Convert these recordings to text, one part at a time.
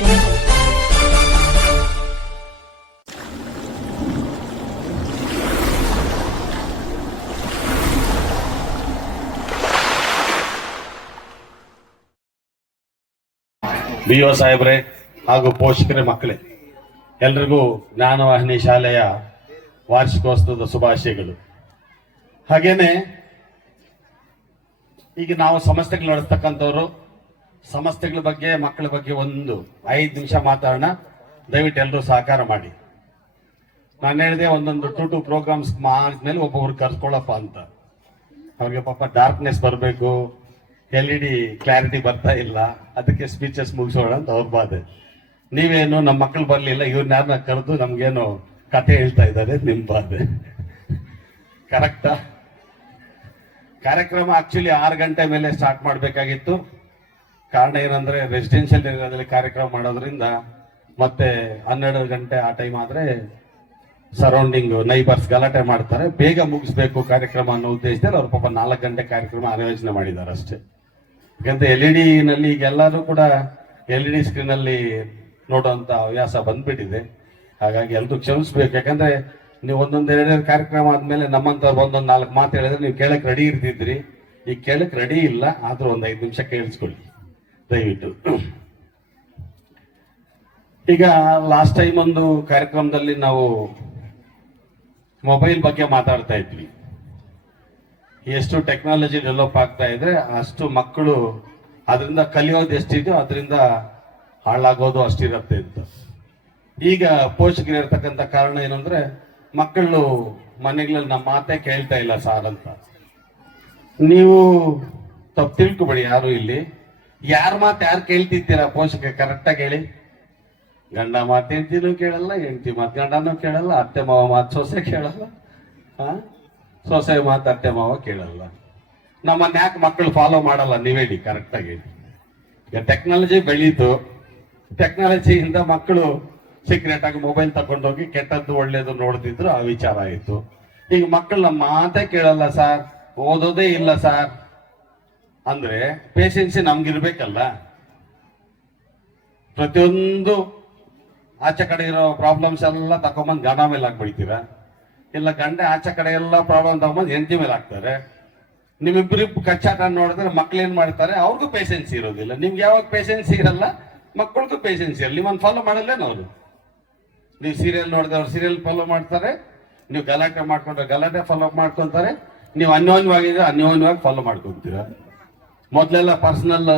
BO ಸಾಹೇಬ್ರೆ ಹಾಗೂ ಪೋಷಕರೇ, ಮಕ್ಕಳೇ, ಎಲ್ರಿಗೂ ಜ್ಞಾನವಾಹಿನಿ ಶಾಲೆಯ ವಾರ್ಷಿಕೋತ್ಸವದ ಶುಭಾಶಯಗಳು. ಹಾಗೇನೆ ಈಗ ನಾವು ಸಂಸ್ಥೆಗಳು ನಡೆಸ್ತಕ್ಕಂಥವ್ರು, ಸಂಸ್ಥೆಗಳ ಬಗ್ಗೆ, ಮಕ್ಕಳ ಬಗ್ಗೆ ಒಂದು 5 ನಿಮಿಷ ಮಾತಾಡೋಣ. ದಯವಿಟ್ಟು ಎಲ್ಲರೂ ಸಹಕಾರ ಮಾಡಿ. ನಾನು ಹೇಳಿದೆ ಒಂದೊಂದು 2 ಪ್ರೋಗ್ರಾಮ್ಸ್ ಮಾಡಿದ್ಮೇಲೆ ಒಬ್ಬೊಬ್ರು ಕರ್ಸ್ಕೊಳ್ಳಪ್ಪ ಅಂತ. ಅವ್ರಿಗೆ ಪಾಪ ಡಾರ್ಕ್ನೆಸ್ ಬರಬೇಕು, LED ಕ್ಲಾರಿಟಿ ಬರ್ತಾ ಇಲ್ಲ, ಅದಕ್ಕೆ ಸ್ಪೀಚಸ್ ಮುಗಿಸೋಣ ಅಂತ ಅವ್ರ ಬಾಧೆ. ನೀವೇನು ನಮ್ಮ ಮಕ್ಕಳು ಬರ್ಲಿಲ್ಲ, ಇವ್ರನ್ನ ಯಾರನ್ನ ಕರೆದು ನಮ್ಗೇನು ಕತೆ ಹೇಳ್ತಾ ಇದ್ದಾರೆ, ನಿಮ್ ಬಾಧೆ. ಕರೆಕ್ಟಾ? ಕಾರ್ಯಕ್ರಮ ಆಕ್ಚುಲಿ 6 ಗಂಟೆ ಮೇಲೆ ಸ್ಟಾರ್ಟ್ ಮಾಡಬೇಕಾಗಿತ್ತು. ಕಾರಣ ಏನಂದ್ರೆ ರೆಸಿಡೆನ್ಷಿಯಲ್ ಏರಿಯಾದಲ್ಲಿ ಕಾರ್ಯಕ್ರಮ ಮಾಡೋದ್ರಿಂದ ಮತ್ತೆ 12 ಗಂಟೆ ಆ ಟೈಮ್ ಆದ್ರೆ ಸರೌಂಡಿಂಗ್ ನೈಬರ್ಸ್ ಗಲಾಟೆ ಮಾಡ್ತಾರೆ, ಬೇಗ ಮುಗಿಸ್ಬೇಕು ಕಾರ್ಯಕ್ರಮ ಅನ್ನೋ ಉದ್ದೇಶದಲ್ಲಿ ಅವ್ರ ಪಾಪ 4 ಗಂಟೆ ಕಾರ್ಯಕ್ರಮ ಆಯೋಜನೆ ಮಾಡಿದ್ದಾರೆ ಅಷ್ಟೇ. ಯಾಕಂದ್ರೆ LED ನಲ್ಲಿ ಈಗ ಎಲ್ಲರೂ ಕೂಡ LED ಸ್ಕ್ರೀನ್ ಅಲ್ಲಿ ನೋಡುವಂತ ಹವ್ಯಾಸ ಬಂದ್ಬಿಟ್ಟಿದೆ. ಹಾಗಾಗಿ ಎಲ್ರು ಕ್ಷಮಿಸ್ಬೇಕು. ಯಾಕಂದ್ರೆ ನೀವು ಒಂದೊಂದು 2 ಕಾರ್ಯಕ್ರಮ ಆದ್ಮೇಲೆ ನಮ್ಮಂತವ್ರು ಒಂದೊಂದು 4 ಮಾತು ಹೇಳಿದ್ರೆ ನೀವು ಕೇಳಕ್ ರೆಡಿ ಇರ್ತಿದ್ರಿ. ಈಗ ಕೇಳಕ್ ರೆಡಿ ಇಲ್ಲ, ಆದ್ರೂ ಒಂದು 5 ನಿಮಿಷ ಕೇಳಿಸ್ಕೊಳ್ಳಿ ದಯವಿಟ್ಟು. ಈಗ ಲಾಸ್ಟ್ ಟೈಮ್ ಒಂದು ಕಾರ್ಯಕ್ರಮದಲ್ಲಿ ನಾವು ಮೊಬೈಲ್ ಬಗ್ಗೆ ಮಾತಾಡ್ತಾ ಇದ್ವಿ. ಎಷ್ಟು ಟೆಕ್ನಾಲಜಿ ಡೆವಲಪ್ ಆಗ್ತಾ ಇದೆ ಅಷ್ಟು ಮಕ್ಕಳು ಅದರಿಂದ ಕಲಿಯೋದು ಎಷ್ಟಿದೆಯೋ ಅದರಿಂದ ಹಾಳಾಗೋದು ಅಷ್ಟಿರತ್ತೆ ಅಂತ. ಈಗ ಪೋಷಕರು ಇರ್ತಕ್ಕಂಥ ಕಾರಣ ಏನಂದ್ರೆ ಮಕ್ಕಳು ಮನೆಗಳಲ್ಲಿ ನಮ್ಮ ಮಾತೇ ಕೇಳ್ತಾ ಇಲ್ಲ ಸಾರ್ ಅಂತ. ನೀವು ತಪ್ಪು ತಿಳ್ಕೊಬೇಡಿ ಯಾರು ಇಲ್ಲಿ. ಯಾರ ಮಾತು ಯಾರು ಕೇಳ್ತಿದ್ದೀರಾ ಪೋಷಕ ಕರೆಕ್ಟಾಗಿ ಹೇಳಿ. ಗಂಡ ಮಾತು ಹೆಂಡತಿನೂ ಕೇಳಲ್ಲ, ಹೆಂಡತಿ ಮಾತು ಗಂಡನೂ ಕೇಳಲ್ಲ, ಅತ್ತೆ ಮಾವ ಮಾತು ಸೊಸೆ ಕೇಳಲ್ಲ, ಸೊಸೆ ಮಾತು ಅತ್ತೆ ಮಾವ ಕೇಳಲ್ಲ. ನಮ್ಮನ್ನ ಯಾಕೆ ಮಕ್ಕಳು ಫಾಲೋ ಮಾಡಲ್ಲ ನೀವೇಳಿ ಕರೆಕ್ಟಾಗಿ ಹೇಳಿ. ಈಗ ಟೆಕ್ನಾಲಜಿ ಬೆಳೀತು, ಟೆಕ್ನಾಲಜಿಯಿಂದ ಮಕ್ಕಳು ಸೀಕ್ರೆಟ್ ಆಗಿ ಮೊಬೈಲ್ ತಗೊಂಡೋಗಿ ಕೆಟ್ಟದ್ದು ಒಳ್ಳೇದು ನೋಡ್ತಿದ್ರು, ಆ ವಿಚಾರ ಆಯಿತು. ಈಗ ಮಕ್ಕಳು ನಮ್ಮ ಮಾತೇ ಕೇಳಲ್ಲ ಸಾರ್, ಓದೋದೇ ಇಲ್ಲ ಸಾರ್ ಅಂದ್ರೆ ಪೇಷನ್ಸಿ ನಮ್ಗಿರ್ಬೇಕಲ್ಲ. ಪ್ರತಿಯೊಂದು ಆಚೆ ಕಡೆ ಇರೋ ಪ್ರಾಬ್ಲಮ್ಸ್ ಎಲ್ಲ ತಕೊಂಬಂದು ಗಂಡ ಮೇಲೆ ಹಾಕ್ಬಿಡ್ತೀರಾ, ಇಲ್ಲ ಗಂಡ ಆಚೆ ಕಡೆ ಎಲ್ಲ ಪ್ರಾಬ್ಲಮ್ ತಗೊಂಬಂದು ಹೆಂಡತಿ ಮೇಲೆ ಹಾಕ್ತಾರೆ. ನಿಮ್ಮಿಬ್ಬರಿಬ್ಬರು ಕಚ್ಚಾಟ ನೋಡಿದ್ರೆ ಮಕ್ಳು ಏನ್ ಮಾಡ್ತಾರೆ, ಅವ್ರಿಗೂ ಪೇಷನ್ಸಿ ಇರೋದಿಲ್ಲ. ನಿಮ್ಗೆ ಯಾವಾಗ ಪೇಷನ್ಸಿ ಇರಲ್ಲ, ಮಕ್ಕಳಿಗೂ ಪೇಷನ್ಸಿ ಇರಲ್ಲ. ನಿಮ್ಮನ್ನು ಫಾಲೋ ಮಾಡಲ್ಲೇನು ಅವರು? ನೀವು ಸೀರಿಯಲ್ ನೋಡಿದ್ರೆ ಅವ್ರು ಸೀರಿಯಲ್ ಫಾಲೋ ಮಾಡ್ತಾರೆ, ನೀವು ಗಲಾಟೆ ಮಾಡ್ಕೊಂಡ್ರೆ ಗಲಾಟೆ ಫಾಲೋ ಮಾಡ್ಕೊಂತಾರೆ, ನೀವು ಅನ್ಯೋನ್ಯವಾಗಿದ್ರೆ ಅನ್ಯೋನ್ಯವಾಗಿ ಫಾಲೋ ಮಾಡ್ಕೊಂತೀರಾ. ಮೊದ್ಲೆಲ್ಲ ಪರ್ಸನಲ್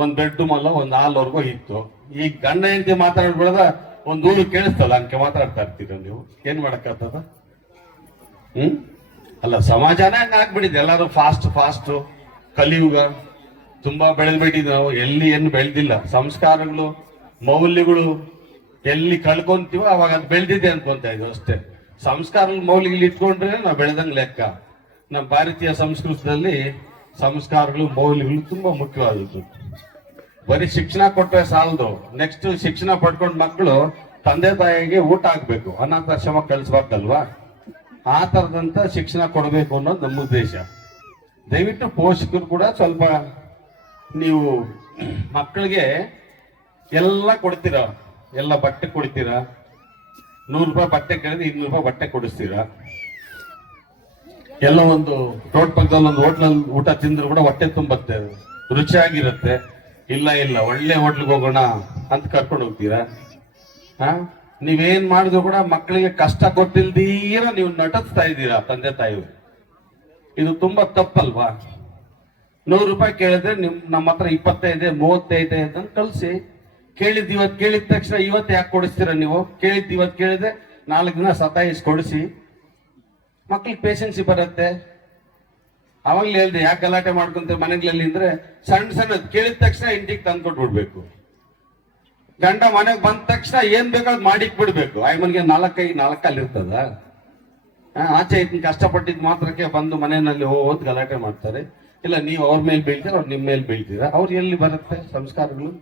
ಒಂದ್ ಬೆಡ್ರೂಮ್ ಅಲ್ಲ ಒಂದ್ ಹಾಲ್ವರೆಗೂ ಇತ್ತು. ಈಗ ಗಂಡ ಹೆಂಡತಿ ಮಾತಾಡ್ಬಿಡದ ಒಂದ್ ಊರು ಕೇಳಿಸ್ತಲ್ಲ, ಹಂಗೆ ಮಾತಾಡ್ತಾ ಇರ್ತೀರ ನೀವು. ಏನ್ ಮಾಡಕ್ಕಾಗ್ತದ? ಅಲ್ಲ, ಸಮಾಜನೇ ಹಂಗ ಆಗ್ಬಿಟ್ಟಿದೆ. ಎಲ್ಲರೂ ಫಾಸ್ಟ್ ಕಲಿಯುಗ ತುಂಬಾ ಬೆಳೆದ್ಬಿಟ್ಟಿದೆ. ನಾವು ಎಲ್ಲಿ ಏನು ಬೆಳೆದಿಲ್ಲ. ಸಂಸ್ಕಾರಗಳು, ಮೌಲ್ಯಗಳು ಎಲ್ಲಿ ಕಳ್ಕೊಂತೀವೋ ಅವಾಗ ಅದು ಬೆಳೆದಿದೆ ಅನ್ಕೊಂತ ಇದ್ವಿ ಅಷ್ಟೇ. ಸಂಸ್ಕಾರಗಳು ಮೌಲ್ಯಗಳು ಇಟ್ಕೊಂಡ್ರೆ ನಾವು ಬೆಳೆದಂಗ್ ಲೆಕ್ಕ. ನಮ್ಮ ಭಾರತೀಯ ಸಂಸ್ಕೃತದಲ್ಲಿ ಸಂಸ್ಕಾರಗಳು, ಮೌಲ್ಯಗಳು ತುಂಬಾ ಮುಖ್ಯವಾದದ್ದು. ಬರೀ ಶಿಕ್ಷಣ ಕೊಟ್ಟರೆ ಸಾಲದು. ನೆಕ್ಸ್ಟ್ ಶಿಕ್ಷಣ ಪಡ್ಕೊಂಡ್ ಮಕ್ಕಳು ತಂದೆ ತಾಯಿಗೆ ಊಟ ಆಗ್ಬೇಕು, ಅನಾಥಾಶ್ರಮ ಕಳಿಸ್ಬೇಕಲ್ವಾ? ಆ ತರದಂತ ಶಿಕ್ಷಣ ಕೊಡಬೇಕು ಅನ್ನೋದು ನಮ್ಮ ಉದ್ದೇಶ. ದಯವಿಟ್ಟು ಪೋಷಕರು ಕೂಡ ಸ್ವಲ್ಪ ನೀವು ಮಕ್ಕಳಿಗೆ ಎಲ್ಲ ಕೊಡ್ತೀರಾ, ಎಲ್ಲ ಬಟ್ಟೆ ಕೊಡ್ತೀರಾ. 100 ರೂಪಾಯಿ ಬಟ್ಟೆ ಕೇಳಿದ್ರೆ 200 ರೂಪಾಯಿ ಬಟ್ಟೆ ಕೊಡಿಸ್ತೀರಾ. ಎಲ್ಲ ಒಂದು ರೋಡ್ ಪಕ್ಕದಲ್ಲಿ ಒಂದು ಹೋಟ್ಲಲ್ಲಿ ಊಟ ತಿಂದ್ರು ಕೂಡ ಹೊಟ್ಟೆ ತುಂಬತ್ತೆ, ರುಚಿಯಾಗಿರುತ್ತೆ. ಇಲ್ಲ ಒಳ್ಳೆ ಹೋಟ್ಲಿಗೆ ಹೋಗೋಣ ಅಂತ ಕರ್ಕೊಂಡು ಹೋಗ್ತೀರಾ. ನೀವೇನ್ ಮಾಡಿದ್ರು ಕೂಡ ಮಕ್ಕಳಿಗೆ ಕಷ್ಟ ಕೊಟ್ಟಿಲ್ದೀರ ನೀವು ನಟಿಸ್ತಾ ಇದ್ದೀರಾ ತಂದೆ ತಾಯಿ. ಇದು ತುಂಬಾ ತಪ್ಪಲ್ವಾ? 100 ರೂಪಾಯಿ ಕೇಳಿದ್ರೆ ನಮ್ಮ ಹತ್ರ 25 35 ಅಂತ ಕಳ್ಸಿ. ಇವತ್ತು ಕೇಳಿದ ತಕ್ಷಣ ಇವತ್ತು ಯಾಕೆ ಕೊಡಿಸ್ತೀರಾ ನೀವು? ಇವತ್ತು ಕೇಳಿದ್ರೆ 4 ದಿನ ಸತಾಯಿಸಿ ಕೊಡಿಸಿ, ಮಕ್ಳಿಗೆ ಪೇಷನ್ಸಿ ಬರುತ್ತೆ. ಅವಾಗ್ಲೇ ಹೇಳ್ದೆ, ಯಾಕೆ ಗಲಾಟೆ ಮಾಡ್ಕೊಂತ ಮನೆಗಳಲ್ಲಿ ಅಂದ್ರೆ ಸಣ್ಣದ್ ಕೇಳಿದ ತಕ್ಷಣ ಇಂಟಿಗೆ ತಂದು ಕೊಟ್ಬಿಡ್ಬೇಕು. ಗಂಡ ಮನೆಗೆ ಬಂದ ತಕ್ಷಣ ಏನ್ ಬೇಕಾದ್ ಮಾಡಿಕ್ ಬಿಡ್ಬೇಕು. ಆಯ್ಮನ್ಗೆ 4 ಅಲ್ಲಿ ಇರ್ತದ. ಆಚೆ ಇದನ್ನ ಕಷ್ಟಪಟ್ಟಿದ್ ಮಾತ್ರಕ್ಕೆ ಬಂದು ಮನೆಯಲ್ಲಿ ಹೋದ್ ಗಲಾಟೆ ಮಾಡ್ತಾರೆ. ಇಲ್ಲ, ನೀವು ಅವ್ರ ಮೇಲೆ ಬೀಳ್ತೀರ, ಅವ್ರು ನಿಮ್ಮ ಮೇಲೆ ಬೀಳ್ತೀರ. ಅವ್ರು ಎಲ್ಲಿ ಬರುತ್ತೆ ಸಂಸ್ಕಾರಗಳು?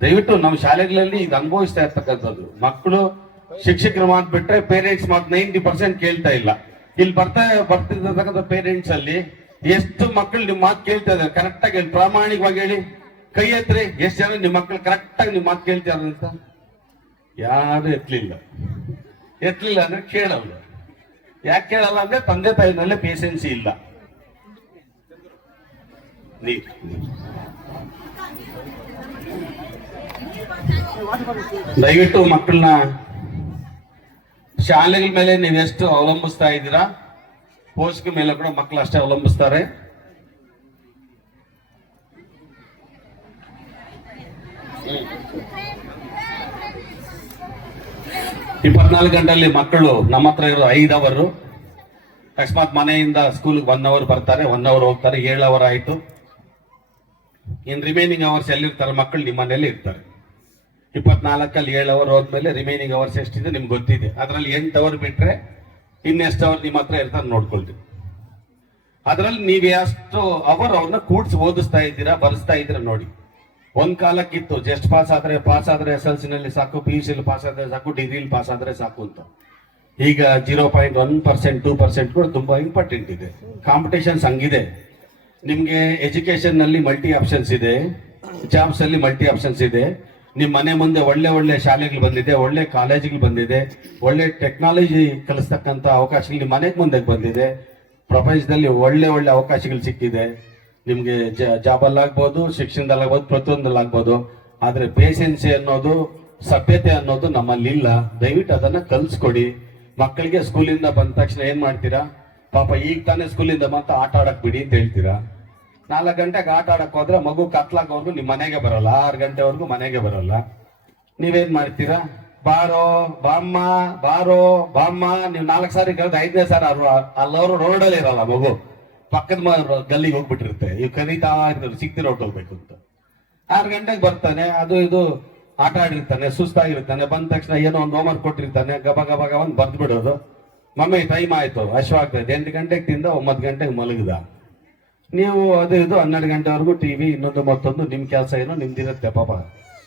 ದಯವಿಟ್ಟು ನಮ್ಮ ಶಾಲೆಗಳಲ್ಲಿ ಇದು ಅನುಭವಿಸ್ತಾ ಇರ್ತಕ್ಕಂಥದ್ದು. ಮಕ್ಕಳು ಶಿಕ್ಷಕರ ಮಾತು ಬಿಟ್ರೆ ಪೇರೆಂಟ್ಸ್ ಮಾತು 90% ಕೇಳ್ತಾ ಇಲ್ಲ. ಇಲ್ಲಿ ಬರ್ತಿರ್ತಕ್ಕಂಥ ಪೇರೆಂಟ್ಸ್ ಅಲ್ಲಿ ಎಷ್ಟು ಮಕ್ಕಳು ನಿಮ್ ಮಾತು ಕೇಳ್ತಾ ಇದ್ದಾರೆ? ಕರೆಕ್ಟ್ ಆಗಿ ಹೇಳಿ, ಪ್ರಾಮಾಣಿಕವಾಗಿ ಹೇಳಿ. ಕೈ ಎತ್ರಿ, ಎಷ್ಟು ಜನ ನಿಮ್ಮ ಮಕ್ಕಳು ಕರೆಕ್ಟಾಗಿ ನಿಮ್ಮ ಮಾತು ಕೇಳ್ತಾರಂತ? ಯಾರು ಎತ್ತಲಿಲ್ಲ ಅಂದ್ರೆ ಕೇಳಲ್ಲ. ಯಾಕೆ ಕೇಳಲ್ಲ ಅಂದ್ರೆ ತಂದೆ ತಾಯಿನಲ್ಲೇ ಪೇಷನ್ಸಿ ಇಲ್ಲ. ದಯವಿಟ್ಟು ಮಕ್ಕಳನ್ನ ಶಾಲೆಗಳ ಮೇಲೆ ನೀವೆಷ್ಟು ಅವಲಂಬಿಸ್ತಾ ಇದ್ದೀರಾ, ಪೋಷಕ ಮೇಲೆ ಕೂಡ ಮಕ್ಕಳು ಅಷ್ಟೇ ಅವಲಂಬಿಸ್ತಾರೆ. ಇಪ್ಪತ್ನಾಲ್ಕು ಗಂಟೆಯಲ್ಲಿ ಮಕ್ಕಳು ನಮ್ಮ ಹತ್ರ ಇರೋ 5 ಅವರು. ಅಕಸ್ಮಾತ್ ಮನೆಯಿಂದ ಸ್ಕೂಲ್ಗೆ 1 ಅವರ್ ಬರ್ತಾರೆ, 1 ಅವರ್ ಹೋಗ್ತಾರೆ, 7 ಅವರ್ ಆಯ್ತು. ಇನ್ ರಿಮೈನಿಂಗ್ ಅವರ್ಸ್ ಎಲ್ಲಿರ್ತಾರೆ ಮಕ್ಕಳು? ನಿಮ್ಮ ಮನೆಯಲ್ಲಿ ಇರ್ತಾರೆ. 24ಅಲ್ಲಿ 7 ಅವರ್ ಹೋದ್ಮೇಲೆ ರಿಮೈನಿಂಗ್ ಅವರ್ಸ್ ಎಷ್ಟಿದೆ ನಿಮ್ಗೆ ಗೊತ್ತಿದೆ. ಅದರಲ್ಲಿ 8 ಅವರ್ ಬಿಟ್ರೆ ಇನ್ನೆಷ್ಟು ಅವರ್ ನಿಮ್ಮ ಹತ್ರ ಇರ್ತಾರೆ ನೋಡ್ಕೊಳ್ತೀವಿ. ಅದರಲ್ಲಿ ನೀವು ಎಷ್ಟು ಅವರ್ ಅವ್ರನ್ನ ಕೂಡ್ಸಿ ಓದಿಸ್ತಾ ಇದ್ದೀರಾ, ಬರೆಸ್ತಾ ಇದ್ದೀರಾ ನೋಡಿ. ಒಂದ್ ಕಾಲಕ್ಕಿತ್ತು ಜಸ್ಟ್ ಪಾಸ್ ಆದ್ರೆ SLC ನಲ್ಲಿ ಸಾಕು, PUC ಪಾಸ್ ಆದ್ರೆ ಸಾಕು, ಡಿಗ್ರಿಲಿ ಪಾಸ್ ಆದ್ರೆ ಸಾಕು ಅಂತ. ಈಗ 0.1%, 2% ಕೂಡ ತುಂಬಾ ಇಂಪಾರ್ಟೆಂಟ್ ಇದೆ. ಕಾಂಪಿಟೇಷನ್ಸ್ ಹಂಗಿದೆ. ನಿಮ್ಗೆ ಎಜುಕೇಶನ್ ನಲ್ಲಿ ಮಲ್ಟಿ ಆಪ್ಷನ್ಸ್ ಇದೆ, ಜಾಬ್ಸ್ ಅಲ್ಲಿ ಮಲ್ಟಿ ಆಪ್ಷನ್ಸ್ ಇದೆ. ನಿಮ್ ಮನೆ ಮುಂದೆ ಒಳ್ಳೆ ಶಾಲೆಗಳು ಬಂದಿದೆ, ಒಳ್ಳೆ ಕಾಲೇಜ್ಗಳು ಬಂದಿದೆ, ಒಳ್ಳೆ ಟೆಕ್ನಾಲಜಿ ಕಲಿಸ್ತಕ್ಕಂತ ಅವಕಾಶಗಳು ನಿಮ್ಮ ಮನೆಗೆ ಮುಂದೆ ಬಂದಿದೆ. ಪ್ರಪಂಚದಲ್ಲಿ ಒಳ್ಳೆ ಅವಕಾಶಗಳು ಸಿಕ್ಕಿದೆ ನಿಮ್ಗೆ. ಜಾಬಲ್ಲಾಗ್ಬೋದು, ಶಿಕ್ಷಣದಲ್ಲಾಗ್ಬೋದು, ಪ್ರತಿಯೊಂದಲ್ಲಾಗ್ಬೋದು. ಆದ್ರೆ ಪೇಷನ್ಸಿ ಅನ್ನೋದು, ಸಭ್ಯತೆ ಅನ್ನೋದು ನಮ್ಮಲ್ಲಿ ಇಲ್ಲ. ದಯವಿಟ್ಟು ಅದನ್ನ ಕಲ್ಸ್ಕೊಡಿ ಮಕ್ಕಳಿಗೆ. ಸ್ಕೂಲಿಂದ ಬಂದ ತಕ್ಷಣ ಏನ್ ಮಾಡ್ತೀರಾ? ಪಾಪ ಈಗ ತಾನೇ ಸ್ಕೂಲಿಂದ ಮತ್ತೆ ಆಟ ಆಡಕ್ ಬಿಡಿ ಅಂತ ಹೇಳ್ತೀರಾ. 4 ಗಂಟೆಗೆ ಆಟ ಆಡಕ್ ಹೋದ್ರೆ ಮಗು ಕತ್ಲಾಗೋರ್ಗು ನಿಮ್ ಮನೆಗೆ ಬರಲ್ಲ, 6 ಗಂಟೆವರೆಗೂ ಮನೆಗೆ ಬರಲ್ಲ. ನೀವೇನ್ ಮಾಡ್ತೀರಾ? ಬಾರೋ ಬಾಮ್ಮ, ಬಾರೋ ಬಾಮ್ಮ. ನೀವು 4 ಸಾರಿ ಕಳೆದ 5ನೇ ಸಾರಿ ಅಲ್ಲವರು ರೋಡಲ್ಲಿ ಇರಲ್ಲ, ಮಗು ಪಕ್ಕದ ಗಲ್ಲಿಗೆ ಹೋಗ್ಬಿಟ್ಟಿರುತ್ತೆ. ಇವ್ ಕರೀತಾ ಇರ್ತಾರೆ ಸಿಕ್ತಿರೋ ಹೋಗ್ಬೇಕು ಅಂತ. 6 ಗಂಟೆಗೆ ಬರ್ತಾನೆ, ಅದು ಇದು ಆಟ ಆಡಿರ್ತಾನೆ, ಸುಸ್ತಾಗಿರ್ತಾನೆ. ಬಂದ ತಕ್ಷಣ ಏನೋ ಒಂದು ಹೋಮ್ವರ್ಕ್ ಕೊಟ್ಟಿರ್ತಾನೆ, ಗಬ ಒಂದು ಬರ್ದು ಬಿಡೋದು. ಮಮ್ಮಿ ಟೈಮ್ ಆಯ್ತು, ಹಶ್ವಾಗ್ತದೆ. 8 ಗಂಟೆಗೆ ತಿಂದ, 9 ಗಂಟೆಗೆ ಮಲಗಿದ. ನೀವು ಅದು ಇದು 12 ಗಂಟೆವರೆಗೂ ಟಿವಿ, ಇನ್ನೊಂದು ಮತ್ತೊಂದು. ನಿಮ್ ಕೆಲಸ ಏನೋ ನಿಮ್ದಿರುತ್ತೆ ಪಾಪ,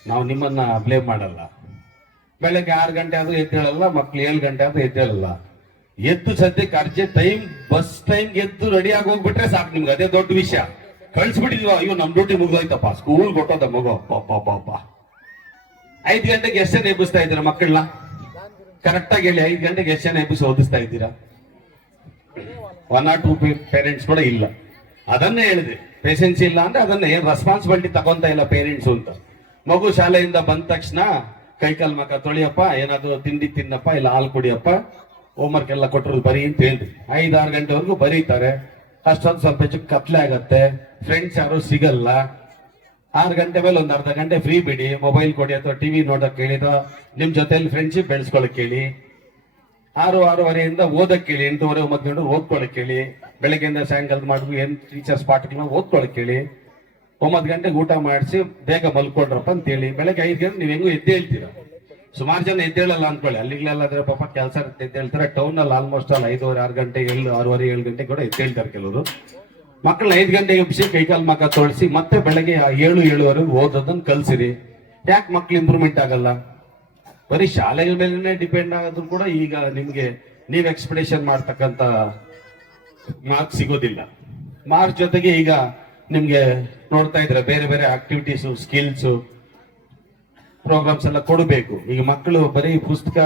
ನಾವು ನಿಮ್ಮನ್ನ ಬ್ಲೇಮ್ ಮಾಡಲ್ಲ. ಬೆಳಗ್ಗೆ 6 ಗಂಟೆ ಆದ್ರೂ ಎದ್ದೇಳಲ್ಲ, ಮಕ್ಳು 7 ಗಂಟೆ ಆದ್ರೂ ಎದ್ದೇಳಲ್ಲ. ಎದ್ದು ಸದ್ಯಕ್ಕೆ ಅರ್ಜೆಂಟ್ ಟೈಮ್, ಬಸ್ ಟೈಮ್ ಎದ್ದು ರೆಡಿ ಆಗಿ ಹೋಗ್ಬಿಟ್ರೆ ಸಾಕು ನಿಮ್ಗೆ, ಅದೇ ದೊಡ್ಡ ವಿಷಯ. ಕಳ್ಸಿಬಿಟ್ಟಿದ್ವ, ಅಯ್ಯೋ ನಮ್ ಡ್ಯೂಟಿ ಮುಗ್ದೋಯ್ತಪ್ಪ, ಸ್ಕೂಲ್ ಕೊಟ್ಟೋದ ಮಗು. ಪಾಪ 5 ಗಂಟೆಗೆ ಎಷ್ಟು ಜನ ಎಬ್ಬಿಸ್ತಾ ಇದ್ದೀರಾ ಮಕ್ಕಳನ್ನ? ಕರೆಕ್ಟಾಗಿ ಹೇಳಿ, 5 ಗಂಟೆಗೆ ಎಷ್ಟು ಜನ ಎಬ್ಬಿಸಿ ಓದಿಸ್ತಾ ಇದ್ದೀರಾ? 1 or 2 ಪೇರೆಂಟ್ಸ್ ಕೂಡ ಇಲ್ಲ. ಅದನ್ನೇ ಹೇಳಿದೆ, ಪೇಷನ್ಸ್ ಇಲ್ಲ ಅಂದ್ರೆ ಅದನ್ನ ಏನ್ ರೆಸ್ಪಾನ್ಸಿಬಿಲಿಟಿ ತಗೊಂತ ಇಲ್ಲ ಪೇರೆಂಟ್ಸ್ ಅಂತ. ಮಗು ಶಾಲೆಯಿಂದ ಬಂದ ತಕ್ಷಣ ಕೈಕಾಲ್ ಮಕ ತೊಳಿಯಪ್ಪ, ಏನಾದ್ರು ತಿಂಡಿ ತಿನ್ನಪ್ಪ, ಇಲ್ಲ ಹಾಲು ಕುಡಿಯಪ್ಪ, ಹೋಮ್ವರ್ಕ್ ಎಲ್ಲ ಕೊಟ್ಟರು ಬರೀ ಅಂತ ಹೇಳ್ರಿ. 5-6 ಗಂಟೆವರೆಗೂ ಬರೀತಾರೆ. ಅಷ್ಟೊಂದು ಸ್ವಲ್ಪ ಹೆಚ್ಚು ಕತ್ಲೆ ಆಗತ್ತೆ, ಫ್ರೆಂಡ್ಸ್ ಯಾರು ಸಿಗಲ್ಲ. 6 ಗಂಟೆ ಮೇಲೆ ಒಂದು ಅರ್ಧ ಗಂಟೆ ಫ್ರೀ ಬಿಡಿ, ಮೊಬೈಲ್ ಕೊಡಿ ಅಥವಾ ಟಿವಿ ನೋಡಕ್ ಹೇಳಿ, ನಿಮ್ ಜೊತೆಲಿ ಫ್ರೆಂಡ್ಶಿಪ್ ಬೆಳೆಸ್ಕೊಳಕ್ ಹೇಳಿ. 6-6:30 ಓದಕ್ ಹೇಳಿ, 8:30-9 ಗಂಟೆ ಓದ್ಕೊಳಕ್ ಹೇಳಿ. ಬೆಳಗ್ಗೆಯಿಂದ ಸಾಯಂಕಾಲದ ಮಾಡ್ಬೇಕು ಏನ್ ಟೀಚರ್ಸ್ ಪಾಠಗಳನ್ನ ಓದ್ಕೊಳಕ್ ಹೇಳಿ. 9 ಗಂಟೆಗೆ ಊಟ ಮಾಡಿಸಿ ಬೇಗ ಮಲ್ಕೊಂಡ್ರಪ್ಪ ಅಂತ ಹೇಳಿ. ಬೆಳಗ್ಗೆ 5 ಗಂಟೆ ನೀವ್ ಹೆಂಗು ಎದ್ದೇಳ್ತೀರಾ. ಸುಮಾರು ಜನ ಎದ್ದೇಳಲ್ಲ ಅನ್ಕೊಳ್ಳಿ, ಅಲ್ಲಿಗ್ಲೆಲ್ಲಾದ್ರೆ ಪಾಪ ಕೆಲಸ ಎದ್ದೇಳ್ತಾರೆ. ಟೌನ್ ಅಲ್ಲಿ ಆಲ್ಮೋಸ್ಟ್ ಅಲ್ಲಿ 5:30-6 ಗಂಟೆ, 6:30-7 ಗಂಟೆ ಕೂಡ ಎದ್ದೇಳ್ತಾರೆ ಕೆಲವರು. ಮಕ್ಕಳನ್ನ 5 ಗಂಟೆಗೆ ಎಬ್ಬಿಸಿ ಕೈಕಾಲ್ ಮಕ ತೊಳಿಸಿ ಮತ್ತೆ ಬೆಳಗ್ಗೆ 7-7:30 ಓದೋದನ್ನ ಕಲ್ಸಿರಿ. ಯಾಕೆ ಮಕ್ಳು ಇಂಪ್ರೂವ್ಮೆಂಟ್ ಆಗಲ್ಲ? ಬರೀ ಶಾಲೆಗಳ ಮೇಲೆ ಡಿಪೆಂಡ್ ಆಗೋದು ಕೂಡ ಈಗ ನಿಮ್ಗೆ ನೀವ್ ಎಕ್ಸ್ಪೆಕ್ಟೇಷನ್ ಮಾಡ್ತಕ್ಕಂತ ಮಾರ್ಕ್ಸ್ ಸಿಗೋದಿಲ್ಲ. ಮಾರ್ಕ್ಸ್ ಜೊತೆಗೆ ಈಗ ನಿಮ್ಗೆ ನೋಡ್ತಾ ಇದ್ರೆ ಬೇರೆ ಆಕ್ಟಿವಿಟೀಸ್, ಸ್ಕಿಲ್ಸ್, ಪ್ರೋಗ್ರಾಮ್ಸ್ ಎಲ್ಲ ಕೊಡಬೇಕು. ಈಗ ಮಕ್ಕಳು ಬರೀ ಪುಸ್ತಕ,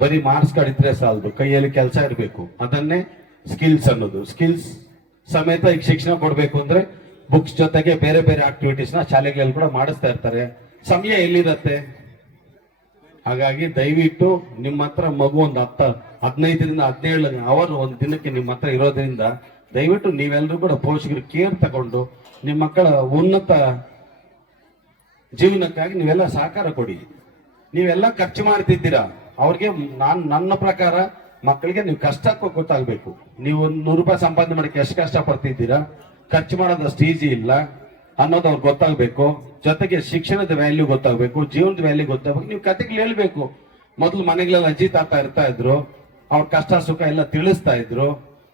ಬರೀ ಮಾರ್ಕ್ಸ್ ಕಡಿದ್ರೆ ಸಾಲದು, ಕೈಯಲ್ಲಿ ಕೆಲಸ ಇರಬೇಕು. ಅದನ್ನೇ ಸ್ಕಿಲ್ಸ್ ಅನ್ನೋದು. ಸ್ಕಿಲ್ಸ್ ಸಮೇತ ಈಗ ಶಿಕ್ಷಣ ಕೊಡ್ಬೇಕು ಅಂದ್ರೆ ಬುಕ್ಸ್ ಜೊತೆಗೆ ಬೇರೆ ಆಕ್ಟಿವಿಟೀಸ್ ನ ಶಾಲೆಗಳಲ್ಲಿ ಕೂಡ ಮಾಡಿಸ್ತಾ ಇರ್ತಾರೆ. ಸಮಯ ಎಲ್ಲಿರತ್ತೆ? ಹಾಗಾಗಿ ದಯವಿಟ್ಟು ನಿಮ್ಮ ಹತ್ರ ಮಗು ಒಂದು 15-17 ಅವರ್ ಒಂದು ದಿನಕ್ಕೆ ನಿಮ್ಮ ಹತ್ರ ಇರೋದ್ರಿಂದ ದಯವಿಟ್ಟು ನೀವೆಲ್ಲರೂ ಕೂಡ ಪೋಷಕರು ಕೇರ್ ತಗೊಂಡು ನಿಮ್ಮ ಮಕ್ಕಳ ಉನ್ನತ ಜೀವನಕ್ಕಾಗಿ ನೀವೆಲ್ಲ ಸಹಕಾರ ಕೊಡಿ. ನೀವೆಲ್ಲ ಖರ್ಚು ಮಾಡ್ತಿದ್ದೀರಾ, ಅವ್ರಿಗೆ ನನ್ನ ಪ್ರಕಾರ ಮಕ್ಕಳಿಗೆ ನೀವು ಕಷ್ಟ ಗೊತ್ತಾಗ್ಬೇಕು. ನೀವು ಒಂದು 100 ರೂಪಾಯಿ ಸಂಪಾದನೆ ಮಾಡಕ್ಕೆ ಎಷ್ಟು ಕಷ್ಟ ಪಡ್ತಿದ್ದೀರಾ, ಖರ್ಚು ಮಾಡೋದಷ್ಟು ಈಸಿ ಇಲ್ಲ ಅನ್ನೋದು ಅವ್ರಿಗೆ ಗೊತ್ತಾಗ್ಬೇಕು. ಜೊತೆಗೆ ಶಿಕ್ಷಣದ ವ್ಯಾಲ್ಯೂ ಗೊತ್ತಾಗ್ಬೇಕು, ಜೀವನದ ವ್ಯಾಲ್ಯೂ ಗೊತ್ತಾಗ್ಬೇಕು. ನೀವು ಕತೆಗಳು ಹೇಳ್ಬೇಕು. ಮೊದಲು ಮನೆಗಳೆಲ್ಲ ಅಜ್ಜಿ ತಾತ ಇರ್ತಾ ಇದ್ರು, ಅವ್ರ ಕಷ್ಟ ಸುಖ ಎಲ್ಲ ತಿಳಿಸ್ತಾ ಇದ್ರು,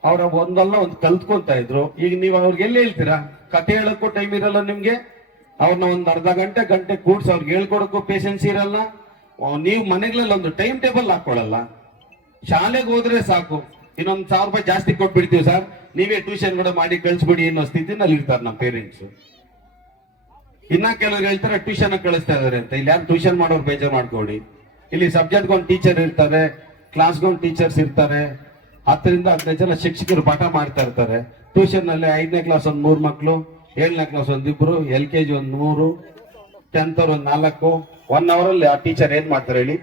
ಅವ್ರ ಒಂದಲ್ಲ ಒಂದು ಕಲ್ತ್ಕೊಂತ ಇದ್ರು. ಈಗ ನೀವು ಅವ್ರಿಗೆ ಎಲ್ಲಿ ಹೇಳ್ತೀರಾ? ಕತೆ ಹೇಳಕ್ಕೂ ಟೈಮ್ ಇರಲ್ಲ ನಿಮ್ಗೆ. ಅವ್ರನ್ನ ಒಂದು ಅರ್ಧ ಗಂಟೆ ಕೂಡ್ಸಿ ಅವ್ರಿಗೆ ಹೇಳ್ಕೊಡಕ್ಕೂ ಪೇಷನ್ಸ್ ಇರಲ್ಲ. ನೀವು ಮನೆಗಳಲ್ಲಿ ಒಂದು ಟೈಮ್ ಟೇಬಲ್ ಹಾಕೊಳ್ಳಲ್ಲ. ಶಾಲೆಗೆ ಹೋದ್ರೆ ಸಾಕು, ಇನ್ನೊಂದು 1000 ರೂಪಾಯಿ ಜಾಸ್ತಿ ಕೊಟ್ಬಿಡ್ತೀವಿ ಸರ್, ನೀವೇ ಟ್ಯೂಷನ್ ಕೂಡ ಮಾಡಿ ಕಳ್ಸ್ಬಿಡಿ ಅನ್ನೋ ಸ್ಥಿತಿನಲ್ಲಿ ಇರ್ತಾರೆ ನಮ್ಮ ಪೇರೆಂಟ್ಸ್. ಇನ್ನ ಕೆಲವರು ಹೇಳ್ತಾರೆ ಟ್ಯೂಷನ್ ಕಳಿಸ್ತಾ ಇದಾರೆ ಅಂತ. ಇಲ್ಲಿ ಯಾರು ಟ್ಯೂಷನ್ ಮಾಡೋರು ಬೇಜಾರು ಮಾಡ್ಕೊಡಿ. ಇಲ್ಲಿ ಸಬ್ಜೆಕ್ಟ್ಗೆ ಒಂದು ಟೀಚರ್ ಇರ್ತಾರೆ, ಕ್ಲಾಸ್ಗೆ ಒಂದು ಟೀಚರ್ಸ್ ಇರ್ತಾರೆ, 10-15 ಜನ ಶಿಕ್ಷಕರು ಪಾಠ ಮಾಡ್ತಾ ಇರ್ತಾರೆ. ಟ್ಯೂಷನ್ ನಲ್ಲಿ 5ನೇ ಕ್ಲಾಸ್ ಒಂದು 3 ಮಕ್ಕಳು, 7ನೇ ಕ್ಲಾಸ್ ಒಂದು 2, LKG ಒಂದು 3, 10th ಅವ್ರು ಒಂದು 4. 1 hour ಅಲ್ಲಿ ಆ ಟೀಚರ್ ಏನ್ ಮಾಡ್ತಾರೆ ಹೇಳಿ?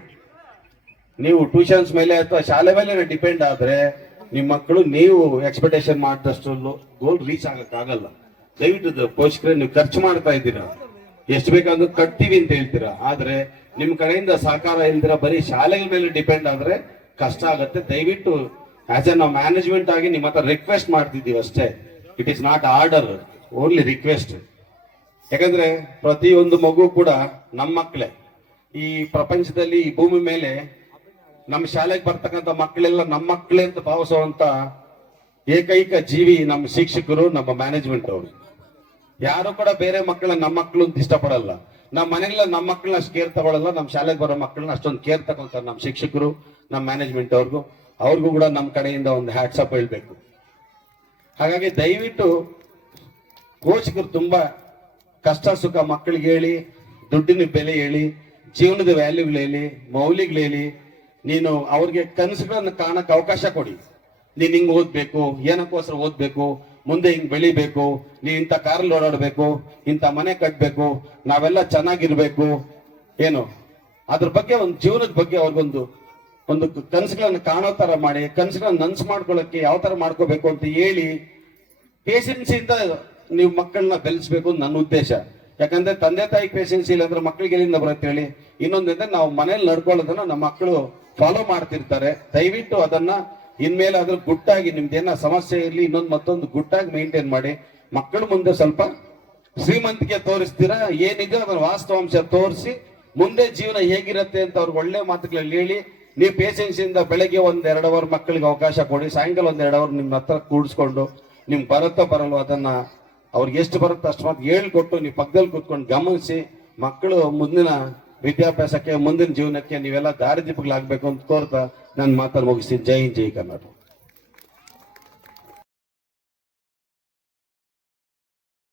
ನೀವು ಟ್ಯೂಷನ್ಸ್ ಮೇಲೆ ಅಥವಾ ಶಾಲೆ ಮೇಲೆ ಡಿಪೆಂಡ್ ಆದ್ರೆ ನಿಮ್ಮ ಮಕ್ಕಳು ನೀವು ಎಕ್ಸ್ಪೆಕ್ಟೇಷನ್ ಮಾಡಿದಷ್ಟು ಗೋಲ್ ರೀಚ್ ಆಗಕ್ಕಾಗಲ್ಲ. ದಯವಿಟ್ಟು ಪೋಷಕರೇ, ನೀವು ಖರ್ಚು ಮಾಡ್ತಾ ಇದ್ದೀರಾ, ಎಷ್ಟು ಬೇಕಾದ್ರೂ ಕಟ್ತೀವಿ ಅಂತ ಹೇಳ್ತೀರಾ, ಆದ್ರೆ ನಿಮ್ ಕಡೆಯಿಂದ ಸಹಕಾರ ಇಲ್ದಿರ ಬರೀ ಶಾಲೆಗಳ ಮೇಲೆ ಡಿಪೆಂಡ್ ಆದ್ರೆ ಕಷ್ಟ ಆಗುತ್ತೆ. ದಯವಿಟ್ಟು ಆಸ್ ಎ ನಾವು ಮ್ಯಾನೇಜ್ಮೆಂಟ್ ಆಗಿ ನಿಮ್ಮ ಹತ್ರ ರಿಕ್ವೆಸ್ಟ್ ಮಾಡ್ತಿದ್ದೀವಿ ಅಷ್ಟೇ. It is not order, only request. ಯಾಕಂದ್ರೆ ಪ್ರತಿಯೊಂದು ಮಗು ಕೂಡ ನಮ್ಮ ಮಕ್ಕಳೇ. ಈ ಪ್ರಪಂಚದಲ್ಲಿ ಈ ಭೂಮಿ ಮೇಲೆ ನಮ್ಮ ಶಾಲೆಗೆ ಬರ್ತಕ್ಕಂಥ ಮಕ್ಕಳೆಲ್ಲ ನಮ್ಮ ಮಕ್ಕಳೇ ಅಂತ ಭಾವಿಸುವಂತ ಏಕೈಕ ಜೀವಿ ನಮ್ಮ ಶಿಕ್ಷಕರು, ನಮ್ಮ ಮ್ಯಾನೇಜ್ಮೆಂಟ್ ಅವರು. ಯಾರು ಕೂಡ ಬೇರೆ ಮಕ್ಕಳನ್ನ ನಮ್ಮ ಮಕ್ಕಳು ಅಂತ ಇಷ್ಟಪಡಲ್ಲ. ನಮ್ಮ ಮನೆಗಳ ನಮ್ಮ ಮಕ್ಕಳನ್ನ ಅಷ್ಟು ಕೇರ್ ತಗೊಳ್ಳಲ್ಲ. ನಮ್ಮ ಶಾಲೆಗೆ ಬರೋ ಮಕ್ಕಳನ್ನ ಅಷ್ಟೊಂದು ಕೇರ್ ತಗೊಂತಾರೆ ನಮ್ಮ ಶಿಕ್ಷಕರು, ನಮ್ಮ ಮ್ಯಾನೇಜ್ಮೆಂಟ್ ಅವ್ರಿಗೂ ಕೂಡ ನಮ್ಮ ಕಡೆಯಿಂದ ಒಂದು ಹ್ಯಾಟ್ಸಪ್ ಹೇಳ್ಬೇಕು. ಹಾಗಾಗಿ ದಯವಿಟ್ಟು ಪೋಷಕರು ತುಂಬಾ ಕಷ್ಟ ಸುಖ ಮಕ್ಕಳಿಗೆ ಹೇಳಿ, ದುಡ್ಡಿನ ಬೆಲೆ ಹೇಳಿ, ಜೀವನದ ವ್ಯಾಲ್ಯೂಗಳು ಹೇಳಿ, ಮೌಲ್ಯಗಳು ಹೇಳಿ, ನೀನು ಅವ್ರಿಗೆ ಕನಸುಗಳನ್ನ ಕಾಣಕ್ಕೆ ಅವಕಾಶ ಕೊಡಿ. ನೀನ್ ಹಿಂಗ್ ಓದ್ಬೇಕು, ಏನಕ್ಕೋಸ್ಕರ ಓದ್ಬೇಕು, ಮುಂದೆ ಹಿಂಗ್ ಬೆಳಿಬೇಕು, ನೀನ್ ಇಂಥ ಕಾರಲ್ಲಿ ಓಡಾಡ್ಬೇಕು, ಇಂಥ ಮನೆ ಕಟ್ಬೇಕು, ನಾವೆಲ್ಲ ಚೆನ್ನಾಗಿರ್ಬೇಕು, ಏನು ಅದ್ರ ಬಗ್ಗೆ ಒಂದು ಜೀವನದ ಬಗ್ಗೆ ಅವ್ರಿಗೊಂದು ಕನಸುಗಳನ್ನ ಕಾಣೋ ತರ ಮಾಡಿ, ಕನಸುಗಳನ್ನ ನನ್ಸು ಮಾಡ್ಕೊಳ್ಳಕ್ಕೆ ಯಾವ ತರ ಮಾಡ್ಕೋಬೇಕು ಅಂತ ಹೇಳಿ ಪೇಷನ್ಸ್ ಇಂದ ನೀವು ಮಕ್ಕಳನ್ನ ಬೆಳೆಸ್ಬೇಕು ನನ್ನ ಉದ್ದೇಶ. ಯಾಕಂದ್ರೆ ತಂದೆ ತಾಯಿ ಪೇಷನ್ಸ್ ಇಲ್ಲ ಅಂದ್ರೆ ಮಕ್ಕಳಿಗೆ ಎಲ್ಲಿಂದ ಬರುತ್ತೆ ಹೇಳಿ? ಇನ್ನೊಂದಂದ್ರೆ ನಾವು ಮನೇಲಿ ನಡ್ಕೊಳ್ಳೋದನ್ನ ನಮ್ಮ ಮಕ್ಕಳು ಫಾಲೋ ಮಾಡ್ತಿರ್ತಾರೆ. ದಯವಿಟ್ಟು ಅದನ್ನ ಇನ್ಮೇಲೆ ಅದ್ರ ಗುಟ್ಟಾಗಿ ನಿಮ್ದೇನ ಸಮಸ್ಯೆ ಇರಲಿ ಇನ್ನೊಂದು ಮತ್ತೊಂದು ಗುಟ್ಟಾಗಿ ಮೇಂಟೈನ್ ಮಾಡಿ. ಮಕ್ಕಳು ಮುಂದೆ ಸ್ವಲ್ಪ ಶ್ರೀಮಂತಿಕೆ ತೋರಿಸ್ತೀರಾ, ಏನಿದೆ ಅದನ್ನ ವಾಸ್ತವಾಂಶ ತೋರಿಸಿ ಮುಂದೆ ಜೀವನ ಹೇಗಿರುತ್ತೆ ಅಂತ ಅವ್ರಿಗೆ ಒಳ್ಳೆ ಮಾತುಗಳಲ್ಲಿ ಹೇಳಿ. ನೀವು ಪೇಷನ್ಸ್ ಇಂದ ಬೆಳಗ್ಗೆ 1-2 ಅವರ್ ಮಕ್ಕಳಿಗೆ ಅವಕಾಶ ಕೊಡಿ, ಸಾಯಂಕಾಲ 1-2 ಅವರ್ ನಿಮ್ಮ ಹತ್ರ ಕೂಡಿಸ್ಕೊಂಡು ನಿಮ್ಗೆ ಬರುತ್ತೋ ಬರಲ್ವೋ ಅದನ್ನ ಅವ್ರಿಗೆ ಎಷ್ಟು ಬರುತ್ತೋ ಅಷ್ಟು ಮಾತು ಹೇಳ್ಕೊಟ್ಟು ನೀವು ಪಕ್ಕದಲ್ಲಿ ಕೂತ್ಕೊಂಡು ಗಮನಿಸಿ ಮಕ್ಕಳು ಮುಂದಿನ ವಿದ್ಯಾಭ್ಯಾಸಕ್ಕೆ ಮುಂದಿನ ಜೀವನಕ್ಕೆ ನೀವೆಲ್ಲ ದಾರಿದೀಪಗಳಾಗಬೇಕು ಅಂತ ಕೋರ್ತಾ ನನ್ನ ಮಾತನ್ನು ಮುಗಿಸ್ತೀನಿ. ಜೈ ಹಿಂದ್, ಜೈ ಕರ್ನಾಟಕ.